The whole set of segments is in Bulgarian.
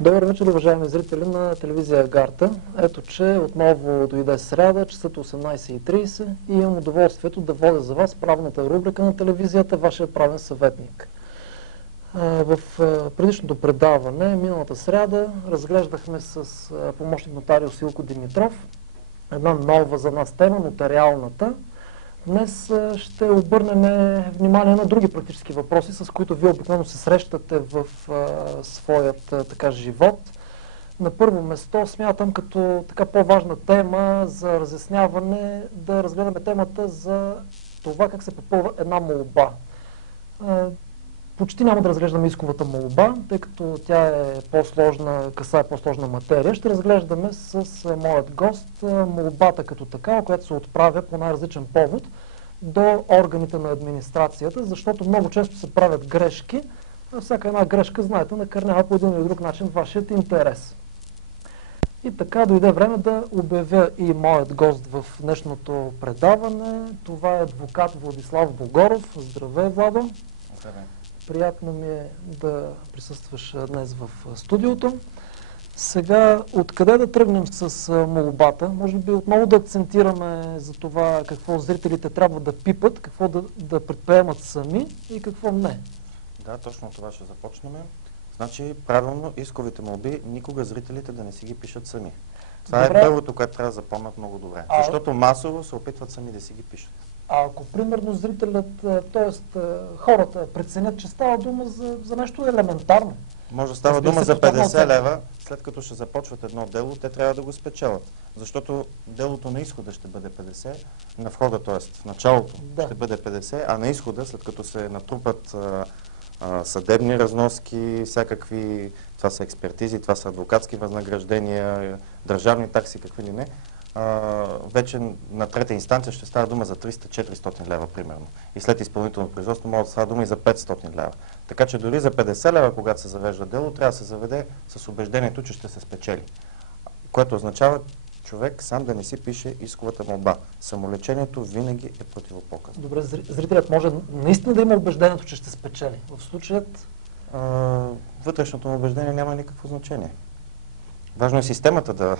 Добър вечер, уважаеми зрители на телевизия Гарта. Ето, че отново дойде сряда, часът 18:30 и имам удоволствието да водя за вас правната рубрика на телевизията "Вашият правен съветник". В предишното предаване, миналата сряда, разглеждахме с помощник нотариус Илко Димитров една нова за нас тема, нотариалната. Днес ще обърнем внимание на други практически въпроси, с които вие обикновено се срещате в своят живот. На първо место смятам като по-важна тема за разясняване да разгледаме темата за това как се попълва една молба. Почти няма да разглеждаме исковата молба, тъй като тя е по-сложна, касае по-сложна материя. Ще разглеждаме с моят гост молбата като такава, която се отправя по най-различен повод до органите на администрацията, защото много често се правят грешки, а всяка една грешка, знаете, накърнява по един или друг начин вашият интерес. И така дойде време да обявя и моят гост в днешното предаване. Това е адвокат Владислав Богоров. Здравей, Владо! Здравей! Приятно ми е да присъстваш днес в студиото. Сега, откъде да тръгнем с молбата? Може би отново да акцентираме за това какво зрителите трябва да пипат, какво да предприемат сами и какво не. Да, точно това ще започнем. Значи, правилно, исковите молби никога зрителите да не си ги пишат сами. Това Добре. Е първото, което трябва да запомнят много добре. Защото масово се опитват сами да си ги пишат. А ако примерно зрителят, т.е. хората преценят, че става дума за нещо елементарно. Може да става дума за 50 лева, след като ще започват едно дело, те трябва да го спечелят. Защото делото на изхода ще бъде 50, на входа, т.е. в началото ще бъде 50, а на изхода, след като се натрупат съдебни разноски, всякакви, това са експертизи, това са адвокатски възнаграждения, държавни такси, какви ли не, вече на трета инстанция ще става дума за 300-400 лева, примерно. И след изпълнително производство може да става дума и за 500 лева. Така че дори за 50 лева, когато се завежда дело, трябва да се заведе с убеждението, че ще се спечели. Което означава човек сам да не си пише исковата молба. Самолечението винаги е противопоказно. Добре, зрителят може наистина да има убеждението, че ще спечели. В случаят... Вътрешното му убеждение няма никакво значение. Важно е системата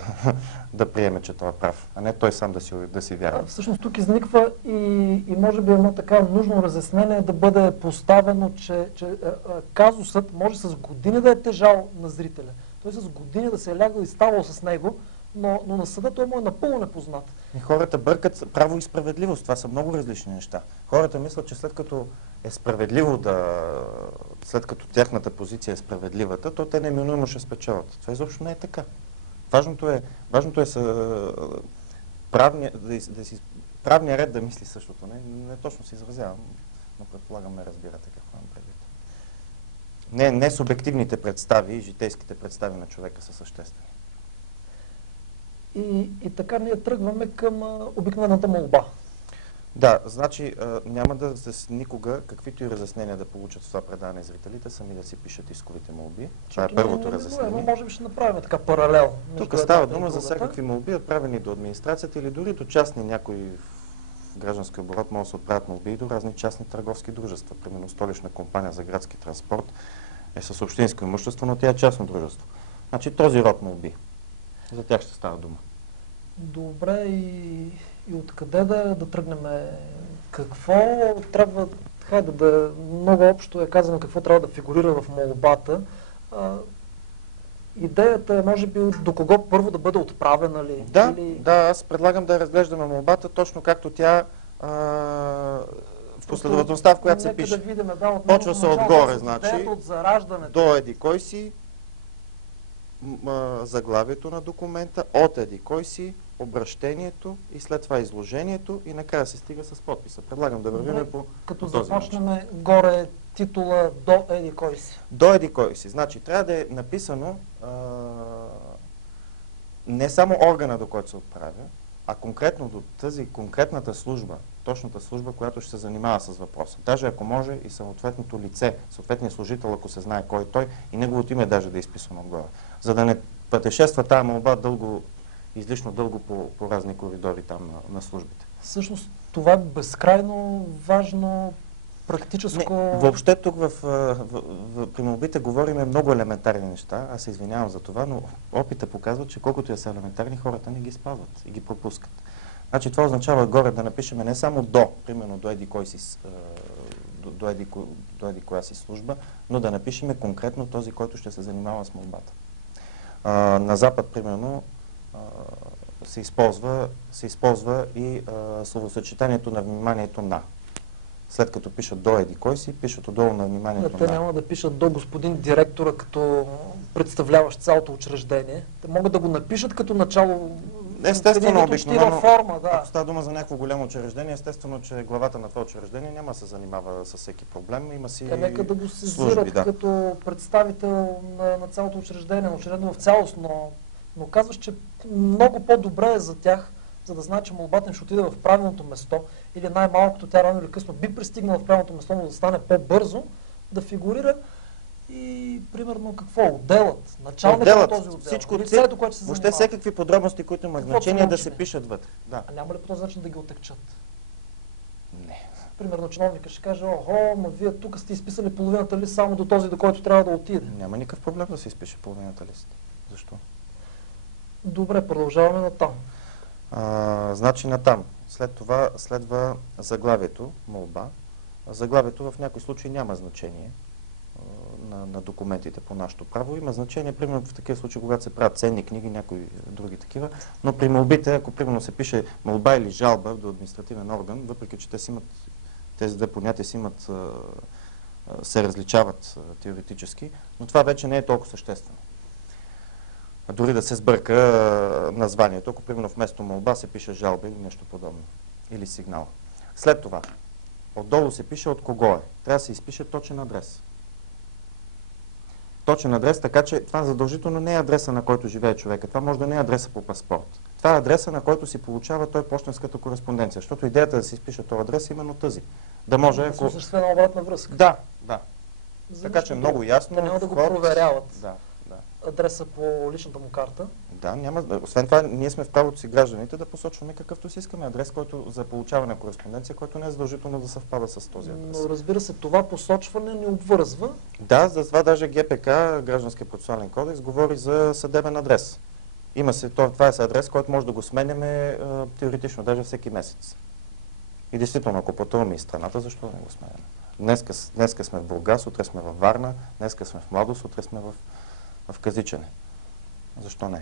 да приеме, че той е прав, а не той сам да си вярва. Всъщност тук изниква и може би едно така нужно разяснение да бъде поставено, че казусът може с години да е тежал на зрителя. Той с години да се е лягал и ставал с него, но на съда той му е напълно непознат. И хората бъркат право и справедливост. Това са много различни неща. Хората мислят, че след като е справедливо след като тяхната позиция е справедливата, то те неминуемо ще спечелят. Това изобщо не е така. Важното е правния ред да мисли същото. Не точно се изразявам, но предполагам ме разбирате какво имам предвид. Не субективните представи и житейските представи на човека са съществени. И така ние тръгваме към обикновената молба. Да, значи няма да никога, каквито и разяснения да получат в това предаване зрителите, сами да си пишат исковите молби. Това е първото разяснение. Може би ще направим така паралел. Тук става дума за всякакви молби, отправени до администрацията или дори до частни някои в граждански оборот могат да се отправят молби и до разни частни търговски дружества. Примерно Столична компания за градски транспорт е с общинско имущество, но тя е частно дружество. Значи този род молби. За тях ще става дума. Добре, и откъде да тръгнем? Какво трябва, много общо е казано какво трябва да фигурира в молбата. Идеята е, може би, до кого първо да бъде отправена ли? Да, аз предлагам да разглеждаме молбата точно както тя Последователността, в която се Нека пише. да видим, да, отново Почва се началото, отгоре, с значи, идеята от зараждането. до еди кой си, заглавието на документа, от еди кой си, обращението и след това изложението и накрая се стига с подписа. Предлагам да вървим по Като този начин. започнем горе титула до еди кой си. До еди кой си. Значи трябва да е написано не само органа, до който се отправя, а конкретно до тази конкретната служба, точната служба, която ще се занимава с въпроса. Даже ако може и съответното лице, съответният служител, ако се знае кой е той, и неговото име даже да е изписано отгоре. За да не пътешества тази молба излишно дълго по разни коридори там на службите. Всъщност това е безкрайно важно практическо... Не, въобще тук при молбите говорим много елементарни неща. Аз се извинявам за това, но опита показва, че колкото и са елементарни, хората не ги спазват и ги пропускат. Значи това означава горе да напишем не само до, примерно до еди кой си, до еди коя си служба, но да напишем конкретно този, който ще се занимава с молбата. На Запад, примерно, се използва и словосъчетанието на вниманието на. След като пишат до еди кой си, пишат отдолу на вниманието на. Те няма да пишат до господин директора като представляващ цялото учреждение. Те могат да го напишат като начало. Естествено, обикновено, форма, да. ако става дума за някакво голямо учреждение, естествено, че главата на това учреждение няма да се занимава с всеки проблем. Има си нека да го сезират като представител на цялото учреждение, на учреждение в цялост, но казваш, че много по-добре е за тях, за да знаят, че молбата им ще отиде в правилното место, или най-малкото тя рано или късно би пристигнала в правилното место, но да стане по-бързо, да фигурира и примерно какво? Отделът, началникът на този отдел, всичко, лицето, което се занимава. Въобще всякакви подробности, които имат значение, да се пишат вътре. Да. А няма ли по този начин да ги отекчат? Не. Примерно чиновника ще каже, охо, ма вие тук сте изписали половината лист само до този, до който трябва да отиде. Няма никакъв проблем да се изпише половината лист. Защо? Добре, продължаваме натам. Значи натам. След това следва заглавието, молба. Заглавието в някои случаи няма значение на документите по нашето право. Има значение, примерно в такива случаи, когато се правят ценни книги, някои други такива, но при молбите, ако примерно се пише молба или жалба до административен орган, въпреки че тези две понятия се различават теоретически, но това вече не е толкова съществено. Дори да се сбърка названието, ако примерно вместо молба се пише жалба или нещо подобно, или сигнал. След това, отдолу се пише от кого е. Трябва да се изпише точен адрес. Точен адрес, така че това задължително не е адреса, на който живее човека. Това може да не е адреса по паспорт. Това е адреса, на който си получава той пощенската кореспонденция. Защото идеята да се изпише този адрес е именно тази. Да може, ако... Да се осъществена обратна връзка. Да. Така че много ясно. Няма да го проверяват. Да. Адреса по личната му карта. Да, няма. Освен това, ние сме в правото си гражданите да посочваме какъвто си искаме адрес, който за получаване на кореспонденция, който не е задължително да съвпада с този адрес. Но разбира се, това посочване ни обвързва. Да, за това даже ГПК, Гражданския процесуален кодекс, говори за съдебен адрес. Това е адрес, който може да го сменяме теоретично, даже всеки месец. И действително, ако пътуваме из страната, защо да не го сменяме? Днеска сме в Бургас, утре сме във Варна, днеска сме в Младост, утре сме в Казичене. Защо не?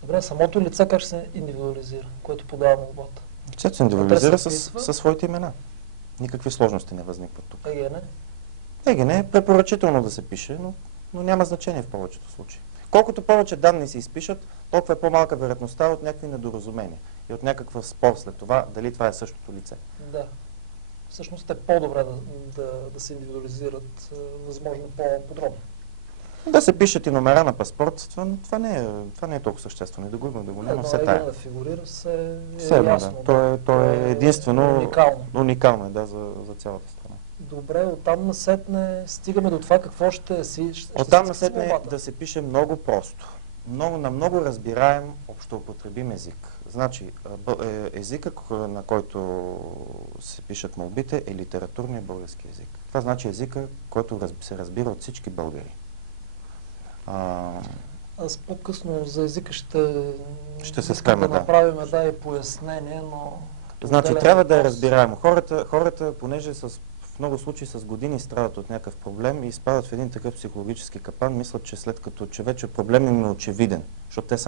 Добре, самото лице как ще се индивидуализира, което подава молбата? Лицето се индивидуализира със своите имена. Никакви сложности не възникват тук. ЕГН е препоръчително да се пише, но няма значение в повечето случаи. Колкото повече данни се изпишат, толкова е по-малка вероятността от някакви недоразумения и от някакъв спор след това, дали това е същото лице. Да. Всъщност е по-добре да се индивидуализират възможно по-подробно. Да се пишат и номера на паспорт, това не е толкова съществено. И да го няма, все тая. Да фигурира се ясно. То е единствено уникално е, за цялата страна. Добре, оттам насетне стигаме до това какво ще оттам насетне да се пише много просто. На много разбираем общоупотребим език. Значи, езика, на който се пишат молбите, е литературният български език. Това значи езика, който се разбира от всички българи. Аз по-късно за езика ще се спрем, да направим и пояснение, но... Значи, трябва да е разбираемо. Хората, понеже в много случаи с години страдат от някакъв проблем и изпадат в един такъв психологически капан, мислят, че вече проблемът им е очевиден, защото те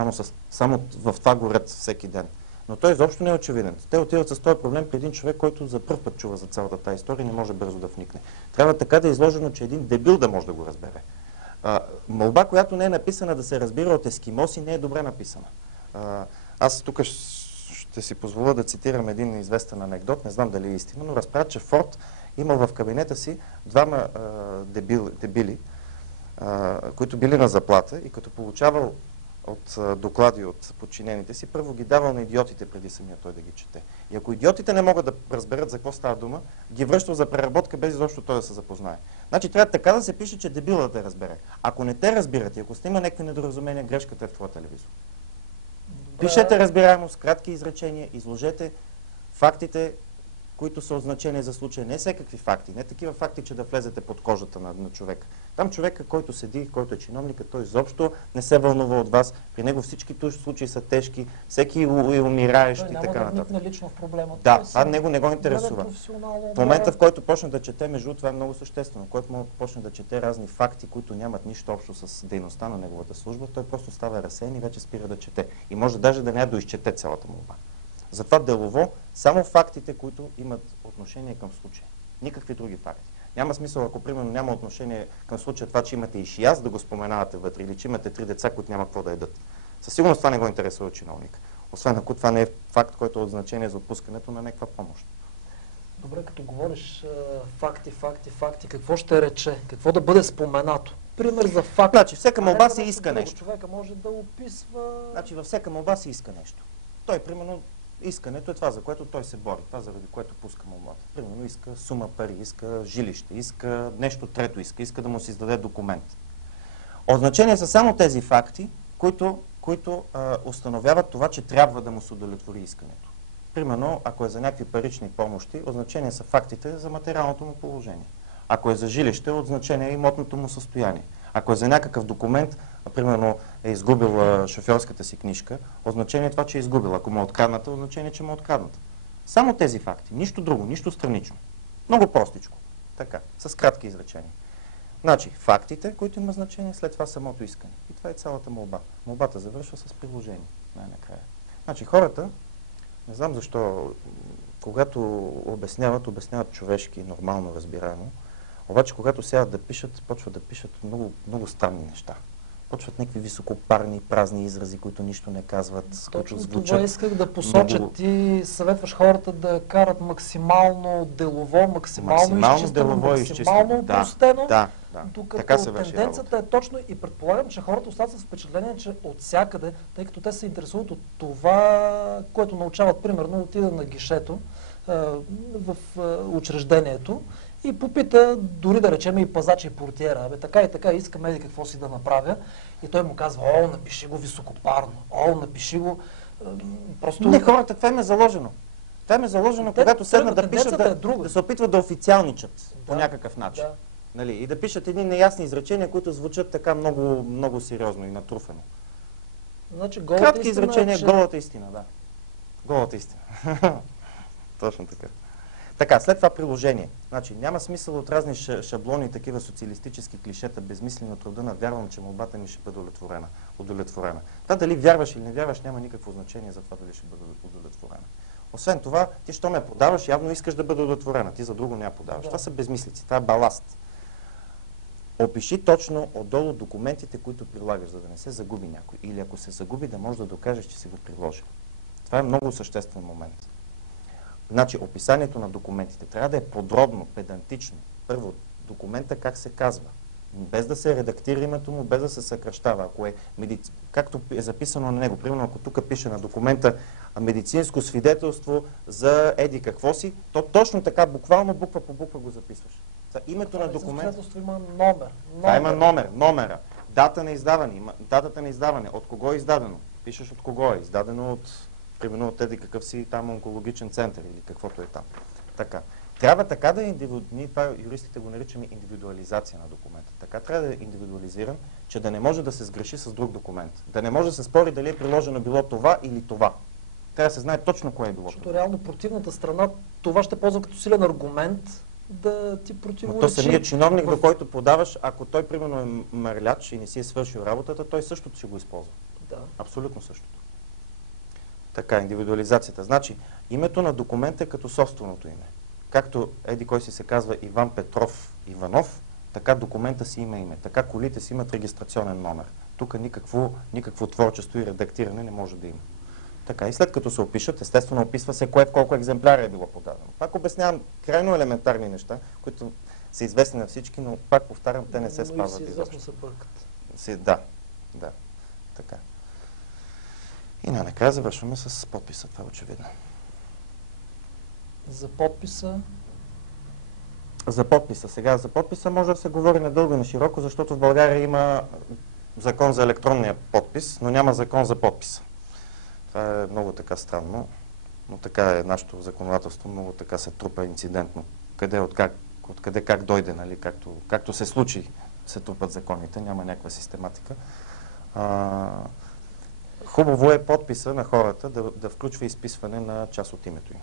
само в това горят всеки ден. Но той изобщо не е очевиден. Те отиват с този проблем при един човек, който за първ път чува за цялата тази история и не може бързо да вникне. Трябва така да е изложено, че един дебил да може да го разбере. Молба, която не е написана да се разбира от ескимоси, не е добре написана. Аз тук ще си позволя да цитирам един известен анекдот, не знам дали е истина, но разправят, че Форд имал в кабинета си двама дебили, които били на заплата и като получавал от доклади от подчинените си, първо ги давал на идиотите преди самия той да ги чете. И ако идиотите не могат да разберат за какво става дума, ги връщал за преработка без изобщо той да се запознае. Значи трябва така да се пише, че дебила да те разбере. Ако не те разбират и ако сте има някакви недоразумения, грешката е в твоя телевизор. Пишете разбираемо с кратки изречения, изложете фактите, които са от значение за случая. Не всякакви факти, не такива факти, че да влезете под кожата на човека. Там човека, който седи, който е чиновника, той изобщо не се вълнува от вас. При него всички случаи са тежки, всеки е умираещ и така нататък. Той няма да лично в проблема. Да, това него не го интересува. В момента, в който почне да чете, между това е много съществено, който почне да чете разни факти, които нямат нищо общо с дейността на неговата служба, той просто става разсеян и вече спира да чете. И може даже да не доизчете цялата молба. Затова делово само фактите, които имат отношение към случая. Никакви други факти. Няма смисъл, ако примерно няма отношение към случая това, че имате и шияс, да го споменавате вътре, или че имате 3 деца, които няма какво да едат. Със сигурност това не го интересува чиновник. Освен ако това не е факт, който е от значение за отпускането на някаква помощ. Добре, като говориш факти, какво ще рече? Какво да бъде споменато? Пример за факт. Значи, всяка молба се иска нещо. Човека може да описва... Значи, във всяка молба се иска нещо. Той, примерно, искането е това, за което той се бори, това заради което пуска молбата. Примерно иска сума пари, иска жилище, иска нещо трето, иска да му се издаде документ. От значение са само тези факти, които установяват това, че трябва да му се удовлетвори искането. Примерно, ако е за някакви парични помощи, от значение са фактите за материалното му положение. Ако е за жилище, от значение е имотното му състояние. Ако е за някакъв документ, примерно е изгубил шофьорската си книжка, означение е това, че е изгубил. Ако му е открадната, означение, че му е открадната. Само тези факти, нищо друго, нищо странично. Много простичко. Така, с кратки изречения. Значи, фактите, които има значение, след това самото искане. И това е цялата молба. Молбата завършва с приложение, най-накрая. Значи, хората, не знам защо, когато обясняват човешки, нормално, разбираемо, обаче, когато сядат да пишат, почват да пишат много, много странни неща. Почват някакви високопарни, празни изрази, които нищо не казват. Точно това исках да посоча. Много... Ти съветваш хората да карат максимално делово, максимално изчистено, максимално простено. Да. Докато тенденцията е точно и предполагам, че хората остават с впечатление, че от всякъде, тъй като те се интересуват от това, което научават, примерно, отида на гишето в учреждението и попита, дори да речем и пазача и портиера, така и така, искаме еди какво си да направя. И той му казва, напиши го високопарно, напиши го просто... Не, хората, това им е заложено. Това им е заложено, когато седнат да пишат, да се опитват да официалничат по някакъв начин. Да. Нали? И да пишат едни неясни изречения, които звучат така много, много сериозно и натруфено. Значи, кратки изречения, голата истина, да. Голата истина. Точно така. Така, след това приложение. Значи, няма смисъл от разни шаблони, такива социалистически клишета, безмислено труда, вярвам, че молбата ми ще бъде удовлетворена. Това дали вярваш или не вярваш, няма никакво значение за това дали ще бъде удовлетворена. Освен това, ти що ме подаваш, явно искаш да бъде удовлетворена. Ти за друго не я подаваш. Да. Това са безмислици, това е баласт. Опиши точно отдолу документите, които прилагаш, за да не се загуби някой. Или ако се загуби, да можеш да докажеш, че си го приложил. Това е много съществен момент. Значи, описанието на документите трябва да е подробно, педантично. Първо, документа как се казва. Без да се редактира името му, без да се съкращава. Ако е както е записано на него, примерно ако тук пише на документа медицинско свидетелство за еди какво си, то точно така, буквално буква по буква го записваш. Името на документ... Свидетелство има номер. Това има номера. Дата на издаване. Датата на издаване. От кого е издадено? Пишеш от кого е. Издадено от, примерно, от еди какъв си там онкологичен център или каквото е там. Така. Трябва така да ние това юристите го наричаме индивидуализация на документа. Така трябва да е индивидуализиран, че да не може да се сгреши с друг документ. Да не може да се спори дали е приложено било това или това. Трябва да се знае точно кое е било. Защото реално противната страна това ще ползва като силен аргумент да ти противоречи. Но то самият чиновник, до който подаваш, ако той примерно е мърляч и не си е свършил работата, той също ще го използва. Да. Абсолютно същото. Така, индивидуализацията. Значи, името на документа е като собственото име. Както еди кой си се казва Иван Петров Иванов, така документа си има име. Така колите си имат регистрационен номер. Тук никакво творчество и редактиране не може да има. Така, и след като се опишат, естествено описва се кое в колко екземпляра е било подадено. Пак обяснявам крайно елементарни неща, които са известни на всички, но пак повтарям, те не се спазват. Но и известно се бъркат. Да, така. И накрая завършваме с подписа, това е очевидно. За подписа? За подписа. Сега за подписа може да се говори надълго и на широко, защото в България има закон за електронния подпис, но няма закон за подписа. Това е много така странно, но така е нашето законодателство, много така се трупа инцидентно. Откъде как дойде, нали, както се случи, се трупат законите, няма някаква систематика. Хубаво е подписа на хората да включва изписване на част от името им.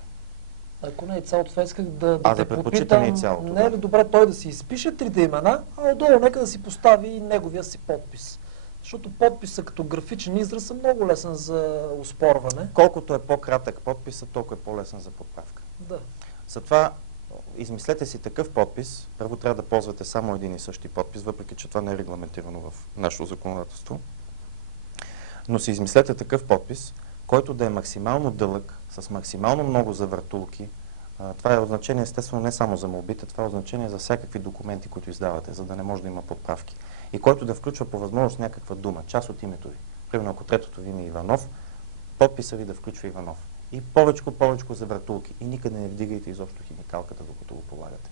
Ако не е цялото, това исках да те предпочитам и попитам, цялото, не е ли добре той да си изпише трите имена, а отдолу нека да си постави неговия си подпис. Защото подписът като графичен израз е много лесен за оспорване. Колкото е по-кратък подписът, толкова е по-лесен за подправка. Да. Затова измислете си такъв подпис. Първо трябва да ползвате само един и същи подпис, въпреки че това не е регламентирано в нашето законодателство. Но си измислете такъв подпис, който да е максимално дълъг, с максимално много завъртулки. Това е означение естествено не само за молбите, това е означение за всякакви документи, които издавате, за да не може да има подправки. И който да включва по възможност някаква дума, част от името ви. Примерно ако третото ви име е Иванов, подписа ви да включва Иванов. И повечко завъртулки. И никъде не вдигайте изобщо химикалката, докато го полагате.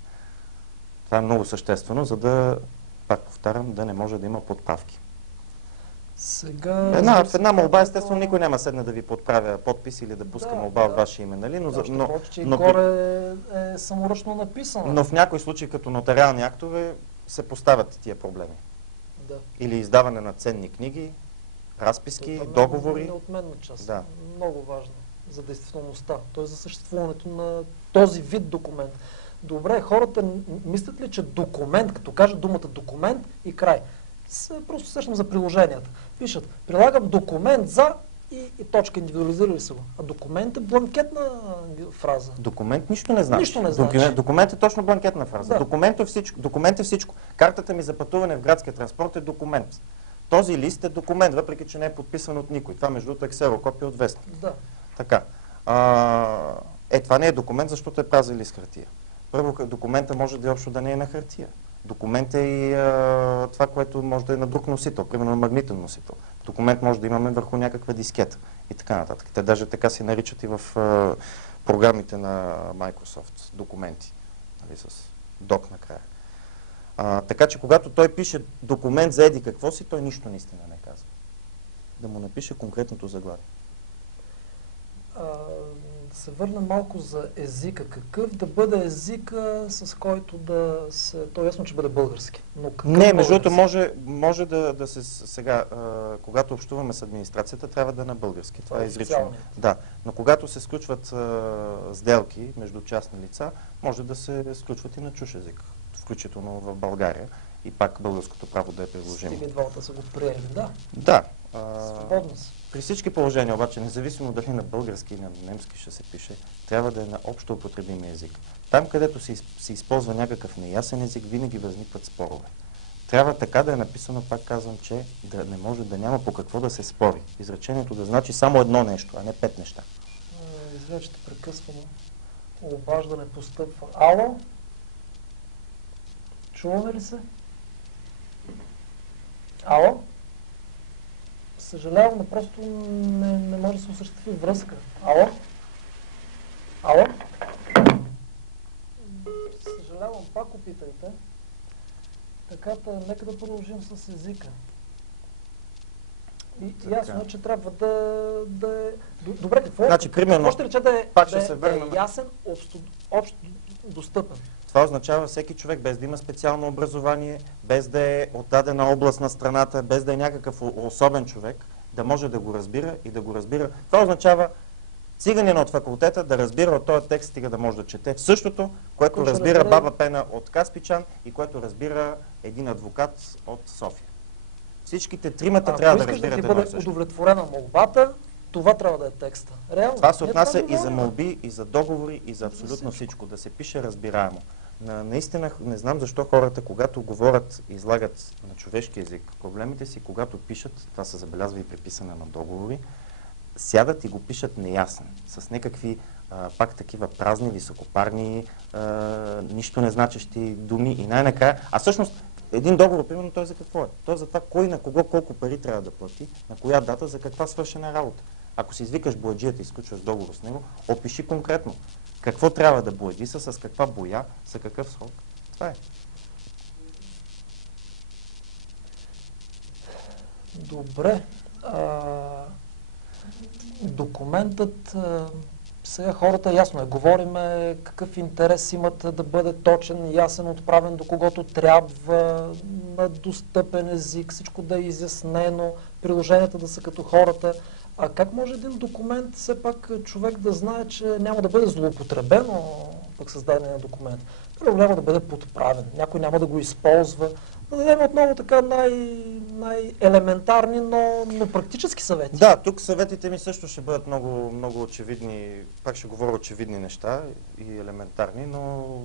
Това е много съществено, за да, пак повтарям, да не може да има подправки. Сега... В една молба, естествено, никой няма седне да ви подправя подпис или да пуска молба от ваше име, нали? Но горе е саморъчно написано. Но в някои случаи, като нотариални актове, се поставят тия проблеми. Да. Или издаване на ценни книги, разписки, договори. Неотменна част. Да. Много важно за действителността, т.е. за съществуването на този вид документ. Добре, хората мислят ли, че документ, като кажат думата документ и край, просто сещам за приложенията. Пишат, прилагам документ за и точка, индивидуализирали се го. А документ е бланкетна фраза. Документ нищо не значи. Нищо не значи. Документ е точно бланкетна фраза. Да. Документ е всичко. Картата ми за пътуване в градския транспорт е документ. Този лист е документ, въпреки че не е подписан от никой. Това между другото е ксерокопия от вестник. Да. Така. Това не е документ, защото е празен лист хартия. Първо, документа може да общо да не е на хартия. Документ е и това, което може да е на друг носител, примерно магнитен носител. Документ може да имаме върху някаква дискета и така нататък. Те даже така се наричат и в програмите на Microsoft документи, нали, с док накрая. Така че когато той пише документ за еди какво си, той нищо наистина не казва. Да му напише конкретното заглавие. Да се върнем малко за езика. Какъв да бъде езика, с който да се... То ясно, че бъде български. Но не, между другото може да се сега, когато общуваме с администрацията, трябва да е на български. Това е изрично. Да, но когато се сключват сделки между частни лица, може да се сключват и на чужд език, включително в България. И пак българското право да е приложимо. Стига двамата са го приели, да. Да. Свободно се. При всички положения, обаче, независимо дали на български или на немски ще се пише, трябва да е на общо употребим език. Там, където се използва някакъв неясен език, винаги възникват спорове. Трябва така да е написано, пак казвам, че да не може да няма по какво да се спори. Изречението да значи само едно нещо, а не 5 неща. Извинявай, ще прекъсвам. Обаждане постъпва. Ало? Чуваме ли се? Ало? Съжалявам, но просто не може да се осъществи връзка. Ало? Ало? Съжалявам, пак опитайте. Така, нека да продължим с езика. И ясно е, че трябва да е... Добре, какво значи, примерно, ще рече да е ясен, общо достъпен? Това означава всеки човек, без да има специално образование, без да е от дадена област на страната, без да е някакъв особен човек, да може да го разбира и да го разбира. Това означава циганин от факултета да разбира от този текст, стига да може да чете същото, което разбира баба Пена от Каспичан и което разбира един адвокат от София. Всичките тримата трябва да разбират едно и също. Ако искаш да ти бъде удовлетворена молбата, Това трябва да е текста. Реално. Това се Ние отнася това и за говорим. молби, и за договори, и за абсолютно всичко. Да се пише разбираемо. Наистина не знам защо хората, когато говорят, излагат на човешки език проблемите си, когато пишат, това се забелязва и при писане на договори, сядат и го пишат неясно, с някакви пак такива празни, високопарни, нищо не значещи думи и най-накрая. А всъщност един договор, примерно, той за какво е? Той е за това кой на кого колко пари трябва да плати, на коя дата, за каква свършена работа. Ако си извикаш бояджията и изключваш договор с него, опиши конкретно какво трябва да боядиса, с каква боя, за какъв срок. Това е. Добре. Документът, сега хората ясно е, говориме какъв интерес имат да бъде точен, ясен, отправен до когото трябва, на достъпен език, всичко да е изяснено, приложенията да са като хората. А как може един документ, все пак човек да знае, че няма да бъде злоупотребено пък създадения документ? Първо няма да бъде подправен, някой няма да го използва. Да дадем отново така най-елементарни, но практически съвети. Да, тук съветите ми също ще бъдат много, много очевидни, пак ще говоря очевидни неща и елементарни, но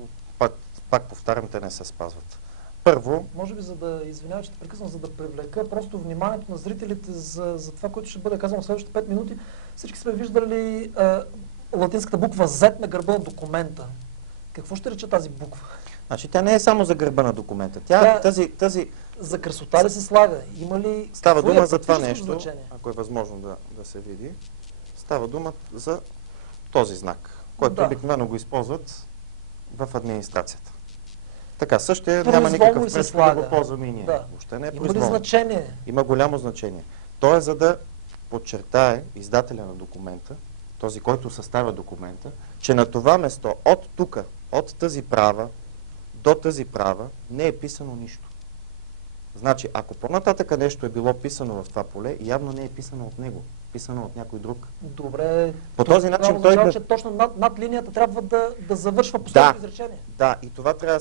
пак повтарям, те не се спазват. Първо... Може би, за да, извинявай, че те прекъсвам, за да привлека просто вниманието на зрителите за това, което ще бъде казано в следващите 5 минути. Всички сме виждали латинската буква Z на гърба на документа. Какво ще рече тази буква? Значи тя не е само за гърба на документа. Тази... За красота ли се слага? Има ли... Става дума за това нещо, значение? ако е възможно да се види. Става дума за този знак, който обикновено го използват в администрацията. Така, същия няма никакъв пречка да го ползваме и ние. Да. Въобще не е произволно. Има ли значение? Има голямо значение. То е за да подчертае издателя на документа, този, който съставя документа, че на това место, от тук, от тази права до тази права, не е писано нищо. Значи, ако по-нататъка нещо е било писано в това поле, явно не е писано от него, писано от някой друг. Добре. По този начин той... че точно над линията трябва да завършва последното изречение. Да, и това трябва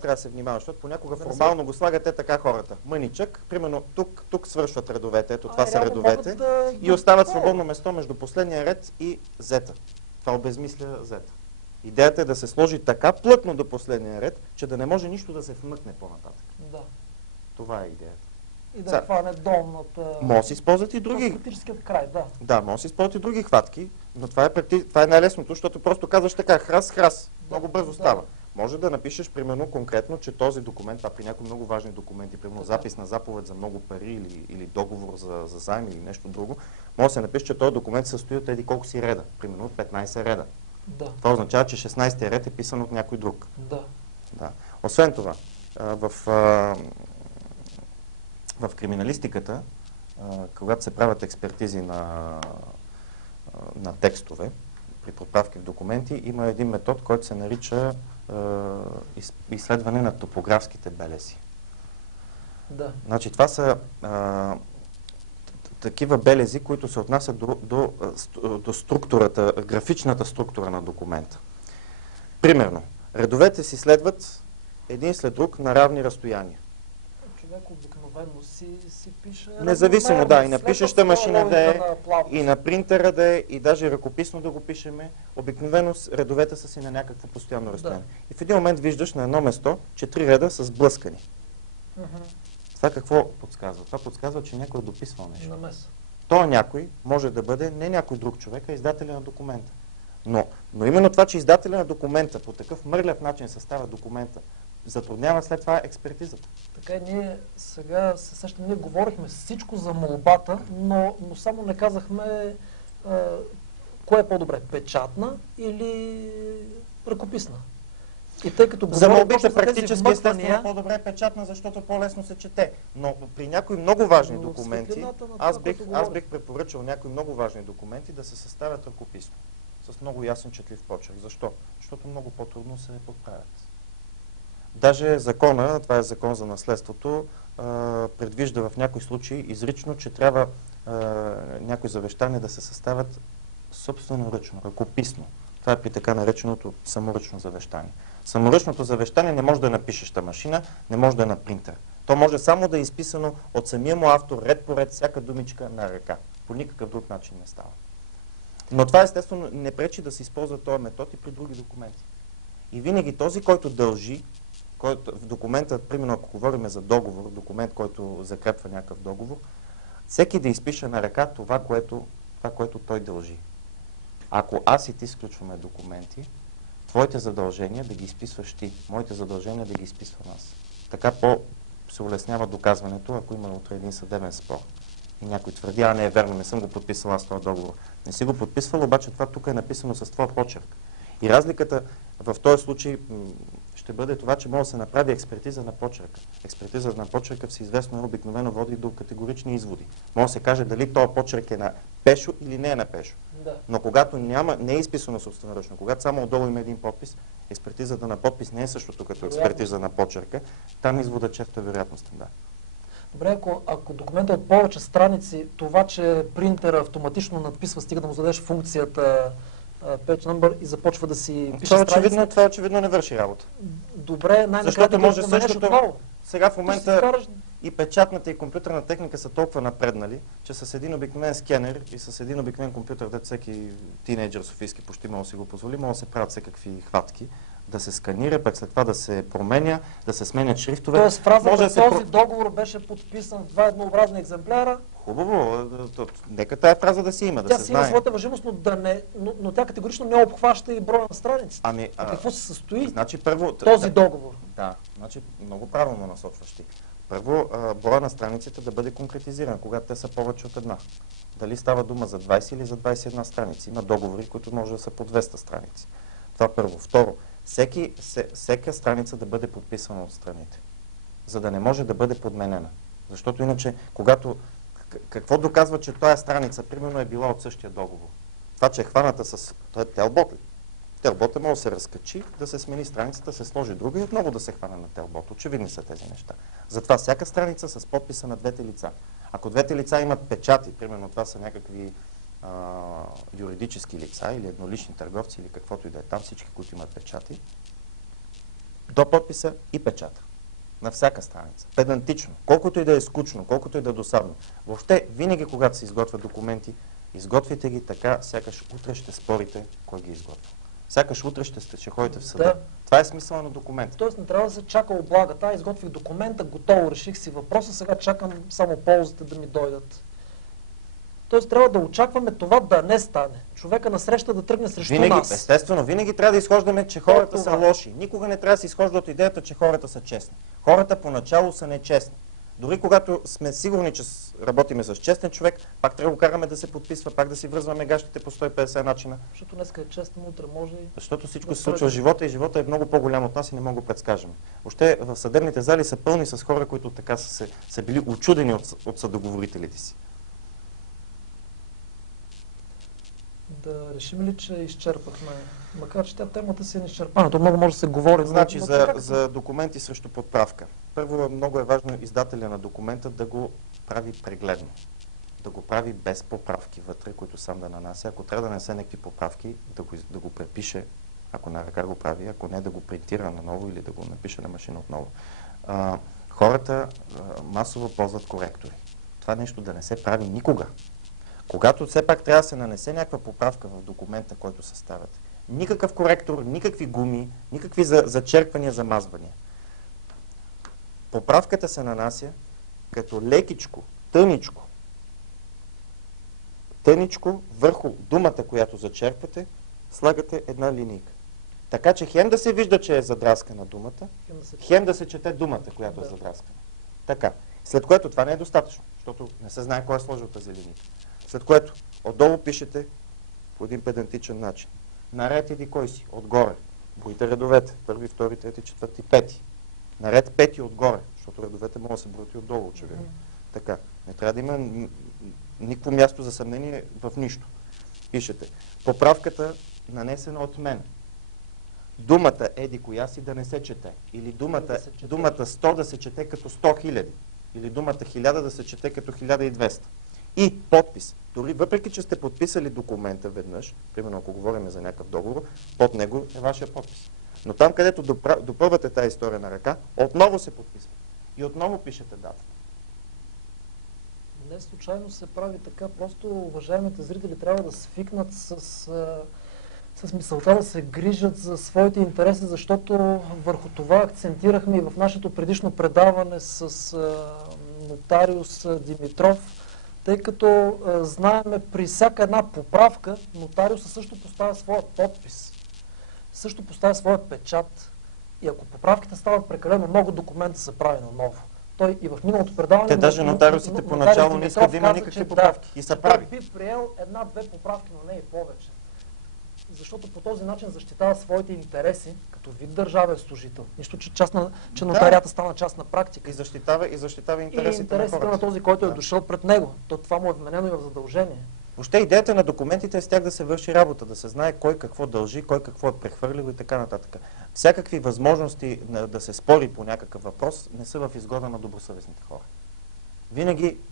да се внимава, защото понякога формално го слагате така хората. Мъничък, примерно тук свършват редовете, ето това са редовете, и остават свободно место между последния ред и зета. Това обезмисля зета. Идеята е да се сложи така плътно до последния ред, че да не може нищо да се вмъкне по-нататък. Да. Това е идеята. И да хване долната... Може да се използват и други... Критическият край, да. Да, може да се използват и други хватки, но това е най-лесното, защото просто казваш така, храс, много бързо става. Може да напишеш, примерно, конкретно, че този документ, това при някои много важни документи, примерно запис на заповед за много пари или договор за заем или нещо друго, може да се напише, че този документ се състои от еди колко си реда, примерно от 15 реда. Да. Това означава, че 16-ти ред е писан от някой друг. Да. Освен това, в криминалистиката, когато се правят експертизи на текстове, при подправки в документи, има един метод, който се нарича изследване на топографските белези. Да. Значи това са такива белези, които се отнасят до структурата, графичната структура на документа. Примерно, редовете си следват един след друг на равни разстояния. Човек обикновено си пише... Независимо, да, и на пишеща машина да е, и на принтера да е, и даже ръкописно да го пишеме, обикновено редовете са си на някакво постоянно разстояние. Да. И в един момент виждаш на едно место, че 3 реда са сблъскани. Това какво подсказва? Това подсказва, че някой е дописвал нещо. Намес. Той някой може да бъде не някой друг човек, а издателя на документа. Но именно това, че издателя на документа по такъв мърляв начин съставя документа, затруднява след това експертизата. Така и ние сега се сещам, ние говорихме всичко за молбата, но само не казахме кое е по-добре, печатна или ръкописна. И тъй като за молбите практически естествено по-добре е печатна, защото по-лесно се чете. Но при някои много важни документи, аз бих препоръчал някои много важни документи да се съставят ръкописно. С много ясен четлив почерк. Защо? Защото много по-трудно се подправят. Даже закона, това е закон за наследството, предвижда в някои случаи изрично, че трябва някои завещания да се съставят собственоръчно, ръкописно. Това е при така нареченото саморъчно завещание. Саморъчното завещание не може да е на пишеща машина, не може да е на принтер. То може само да е изписано от самия му автор, ред по ред, всяка думичка на ръка. По никакъв друг начин не става. Но това естествено не пречи да се използва този метод и при други документи. И винаги този, който дължи, който, в документа, примерно ако говорим за договор, документ, който закрепва някакъв договор, всеки да изпише на ръка това, което той дължи. Ако аз и ти сключваме документи, твоите задължения да ги изписваш ти, моите задължения да ги изписвам аз. Така се улеснява доказването, ако има утре един съдебен спор. И някой твърди, не е верно, не съм го подписал аз този договор. Не си го подписвал, обаче това тук е написано с твой почерк. И разликата в този случай ще бъде това, че може да се направи експертиза на почерка. Експертиза на почерка всеизвестно обикновено води до категорични изводи. Може да се каже дали този почерк е на Пешо или не е на Пешо. Да. Но когато не е изписано собственоръчно, когато само отдолу има един подпис, експертизата на подпис не е същото като експертиза на почерка, там извода често е вероятностен, да. Добре, ако документът от повече страници, това, че принтера автоматично надписва, стига да му зададеш функцията page number и започва да си пише страници. Това очевидно не върши работа. Добре, най-накрая защото може да същото. отново. Сега в момента и печатната и компютърна техника са толкова напреднали, че с един обикновен скенер и с един обикновен компютър, да всеки тинейджър софийски почти може да си го позволи, може да се правят всякакви хватки, да се сканира, пък след това да се променя, да се сменят шрифтове. Тоест фразата този договор беше подписан в два еднообразни екземпляра. Хубаво, нека тая фраза да си има, да се знае. Тя си има своята важимост, но тя категорично не обхваща и броя на страниците. Какво се състои този договор? Да, значи много правилно насочваш ти. Първо, броя на страниците да бъде конкретизиран, когато те са повече от една. Дали става дума за 20 или за 21 страници. Има договори, които може да са по 200 страници. Това първо. Второ, всяка страница да бъде подписана от страните, за да не може да бъде подменена. Защото иначе, какво доказва, че тая страница, примерно, е била от същия договор? Това, че е хваната с телбот ли? Телбота може да се разкачи, да се смени страницата, се сложи друга и отново да се хване на телбот. Очевидни са тези неща. Затова всяка страница с подписа на двете лица. Ако двете лица имат печати, примерно това са някакви юридически лица или еднолични търговци или каквото и да е там, всички, които имат печати, до подписа и печата. На всяка страница. Педантично. Колкото и да е скучно, колкото и да е досадно. Въобще, винаги когато се изготвят документи, изготвите ги така, сякаш утре ще спорите кой ги изготвя. Сякаш утре ще ходите в съда. Да. Това е смисъла на документа. Тоест не трябва да се чака облагата. Изготвих документа, готово, реших си въпроса, сега чакам само ползите да ми дойдат. Тоест трябва да очакваме това да не стане. Човека насреща да тръгне срещу нас. Естествено, винаги трябва да изхождаме, че хората са лоши. Никога не трябва да се изхожда от идеята, че хората са честни. Хората поначало са нечестни. Дори когато сме сигурни, че работиме с честен човек, пак трябва да го караме да се подписва, пак да си връзваме гащите по 150 начина. Защото днеска е честен, утре може и... Защото всичко се случва в живота и живота е много по-голям от нас и не мога да предскажем. Въобще в съдебните зали са пълни с хора, които така са били учудени от съдоговорителите си. Да решим ли, че изчерпахме? Макар че темата си е неизчерпана, то много може да се говори. Значи за документи срещу подправка. Първо, много е важно издателя на документа да го прави прегледно. Да го прави без поправки вътре, които сам да нанася. Ако трябва да нанесе някакви поправки, да го препише, ако на ръка го прави, ако не да го принтира наново или да го напише на машина отново. Хората масово ползват коректори. Това нещо да не се прави никога. Когато все пак трябва да се нанесе някаква поправка в документа, който съставят. Никакъв коректор, никакви гуми, никакви зачерквания, замазвания. Поправката се нанася като лекичко, тъничко върху думата, която зачерквате, слагате една линейка. Така че хем да се вижда, че е задраскана думата, хем да се чете думата, която е задраскана. Така. След което това не е достатъчно, защото не се знае кой е сложил тази линейка. След което отдолу пишете по един педантичен начин. Наред еди кой си? Отгоре. Броите редовете. Първи, втори, трети, четвърти, пети. Наред пети отгоре, защото редовете могат да се броят и отдолу, очевидно. Така. Не трябва да има никакво място за съмнение в нищо. Пишете. Поправката нанесена от мен. Думата еди коя си да не се чете. Или думата 100 да се чете като 100 000. Или думата 1000 да се чете като 1200. И подпис. Дори въпреки, че сте подписали документа веднъж, примерно ако говорим за някакъв договор, под него е вашия подпис. Но там, където допълвате тази история на ръка, отново се подписва. И отново пишете дата. Не случайно се прави така, просто уважаемите зрители трябва да свикнат с мисълта да се грижат за своите интереси, защото върху това акцентирахме и в нашето предишно предаване с нотариус Димитров, тъй като знаеме при всяка една поправка нотариуса също поставя своя подпис, също поставя своя печат. И ако поправките стават прекалено много, документа се прави наново. Той и в миналото предаване... Те даже нотариусите поначало не искат да има никакви поправки. И са прави. Той би приел една-две поправки, но не и повече. Защото по този начин защитава своите интереси като вид държавен служител. Нищо, че нотарията стана частна практика. И защитава интересите на хората. На този, който е дошъл пред него. Това му е вменено и в задължение. Въобще идеята на документите е с тях да се върши работа, да се знае кой какво дължи, кой какво е прехвърлил и така нататък. Всякакви възможности да се спори по някакъв въпрос не са в изгода на добросъвестните хора.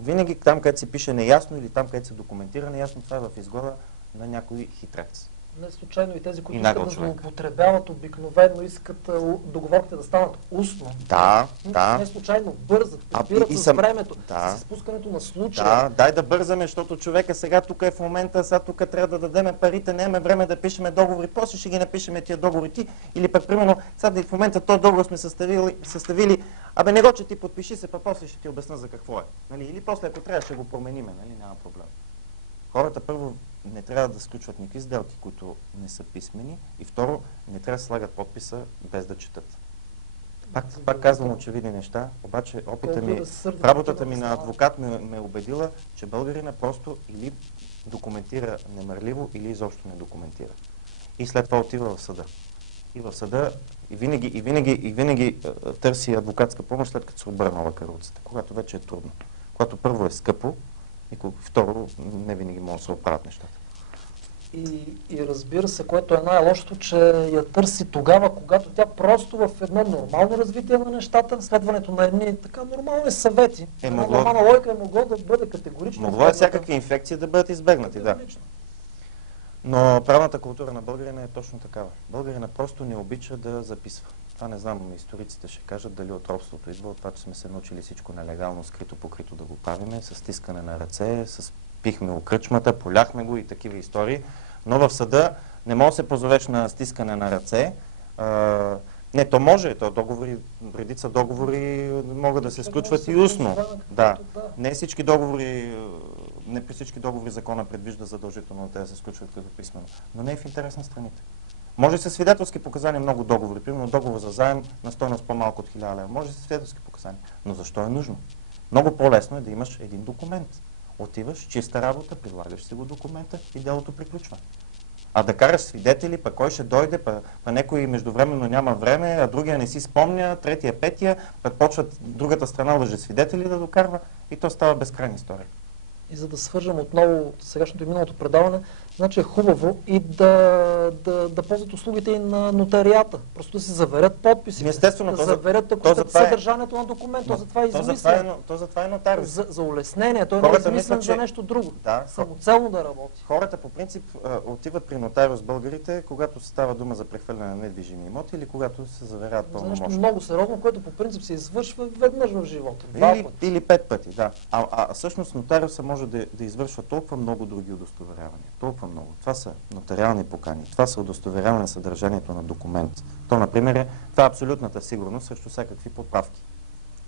Винаги там, където се пише неясно или там, където се документира неясно, това е в изгода на някой хитрец. Не случайно и тези, които искат да злоупотребяват, обикновено искат договорките да станат устно. Да. Не случайно бързат, прибират с времето, с изпускането на случая. Дай да бързаме, защото човека сега тук е в момента, сега тук трябва да дадем парите, нямаме време да пишеме договори, после ще ги напишеме тия договори ти, или пък примерно, сега в момента този договор сме съставили, не го, че ти подпиши се, после ще ти обясна за какво е. Нали? Или после, ако трябва, ще го промениме, нали? Няма проблем. Хората първо не трябва да сключват никакви сделки, които не са писмени, и второ, не трябва да слагат подписа без да четат. Пак казвам очевидни неща, обаче работата ми на адвокат ме е убедила, че българина просто или документира немърливо, или изобщо не документира. И след това отива в съда. И в съда и винаги търси адвокатска помощ, след като се обърнала каруцата, когато вече е трудно. Когато първо е скъпо, и второ, не винаги може да се оправят нещата. И разбира се, което е най-лошото, че я търси тогава, когато тя просто в едно нормално развитие на нещата, следването на едни така нормални съвети, нормална логика е могло да бъде категорично. Могло е всякакви инфекции да бъдат избегнати, да. Но правната култура на българина е точно такава. Българина просто не обича да записва. Това не знам, историците ще кажат дали от робството идва, от това, че сме се научили всичко нелегално, скрито покрито да го правиме, с стискане на ръце, с пихме окръчмата, поляхме го и такива истории. Но в съда не може да се позовеш на стискане на ръце. Не, то може, редица договори могат да се сключват и устно. Да. Не всички договори, не при всички договори закона предвижда задължително да се сключват като писмено. Но не е в интерес на страните. Може със свидетелски показания много договори, примерно договор за заем на стойност по-малко от 1000 лева. Може със свидетелски показания. Но защо е нужно? Много по-лесно е да имаш един документ. Отиваш, чиста работа, прилагаш си го документа и делото приключва. А да караш свидетели, пък кой ще дойде, пък някой междувременно няма време, а другия не си спомня, третия, петия, пък почват другата страна лъжесвидетели да докарва и то става безкрайна история. И за да свържем отново сегашното и миналото предаване, значи е хубаво и да ползват услугите и на нотариата. Просто да си заверят подписи, естествено, да заверят съдържанието на документ. То затова е измислен. То затова е нотариус. За улеснение. Той не е измислен за нещо друго. Самоцелно да работи. Хората по принцип отиват при нотариус българите, когато се става дума за прехвърляне на недвижими имоти или когато се заверяват пълномощно. Нещо много сериозно, което по принцип се извършва веднъж в живота. Или 5 пъти, да. А всъщност нотариуса може да извършва толкова много други удостоверявания. Толкова много. Това са нотариални покани. Това са удостоверяване на съдържанието на документ. То, например, това е абсолютната сигурност срещу всякакви поправки.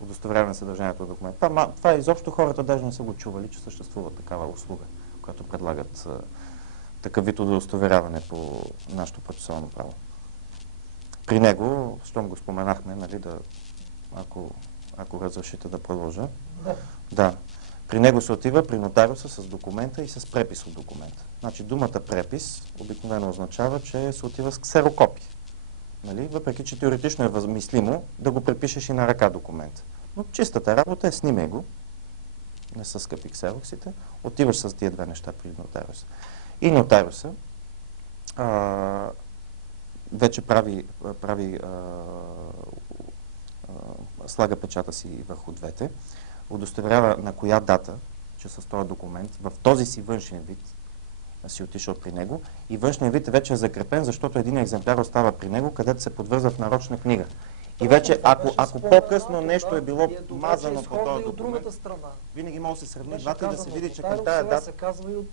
Удостоверяване на съдържанието на документ. Това изобщо хората даже не са го чували, че съществува такава услуга, която предлагат такъв вид удостоверяване по нашето процесуално право. При него, щом го споменахме, нали, ако разрешите да продължа. Да. При него се отива при нотариуса с документа и с препис от документа. Значи думата препис обикновено означава, че се отива с ксерокопия. Нали? Въпреки че теоретично е възмислимо да го препишеш и на ръка документа. Но чистата работа е снимай го, не са скъпи ксероксите, отиваш с тия две неща при нотариуса. И нотариуса вече слага печата си върху двете, удостоверява на коя дата, че с този документ, в този си външен вид си отишъл при него и външният вид вече е закрепен, защото един екземпляр остава при него, където се подвързва в нарочна книга. И вече, ако по-рано, по-късно нещо е било и добре, мазано че по изхожда този и от документ, другата страна. винаги може да се сравни Беше двата и да се казано види, от че към нотариус, тая сега дата, се казва и от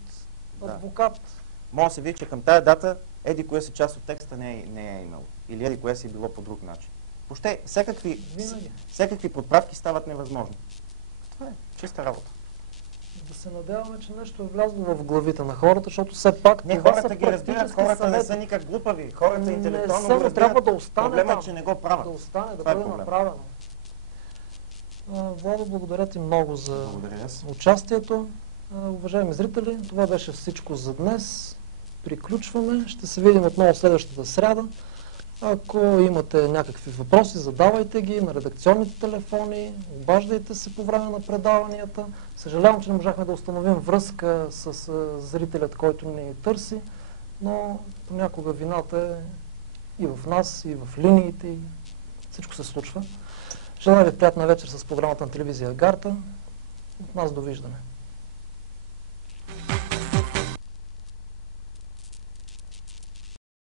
Да. адвокат. може да се види, че към тая дата еди коя си част от текста не е имало. Или еди коя си е било по друг начин. Въобще, Винаги. всякакви подправки стават невъзможни. Това е чиста работа. Да се надяваме, че нещо е влязло в главите на хората, защото все пак Не, това хората са ги разбират, практически хората не съвети. са никак глупави. Хората интелектуално Не го са, разбират. трябва да остане Проблемът там. е, че не го правят. Да остане, да Това е бъде проблем. направено. Владо, благодаря ти много за Благодаря аз. участието. Уважаеми зрители, това беше всичко за днес. Приключваме. Ще се видим отново следващата сряда. Ако имате някакви въпроси, задавайте ги на редакционните телефони, обаждайте се по време на предаванията. Съжалявам, че не можахме да установим връзка с зрителят, който ни търси, но понякога вината е и в нас, и в линиите, и всичко се случва. Желая ви приятна вечер с програмата на телевизия Гарта. От нас довиждане.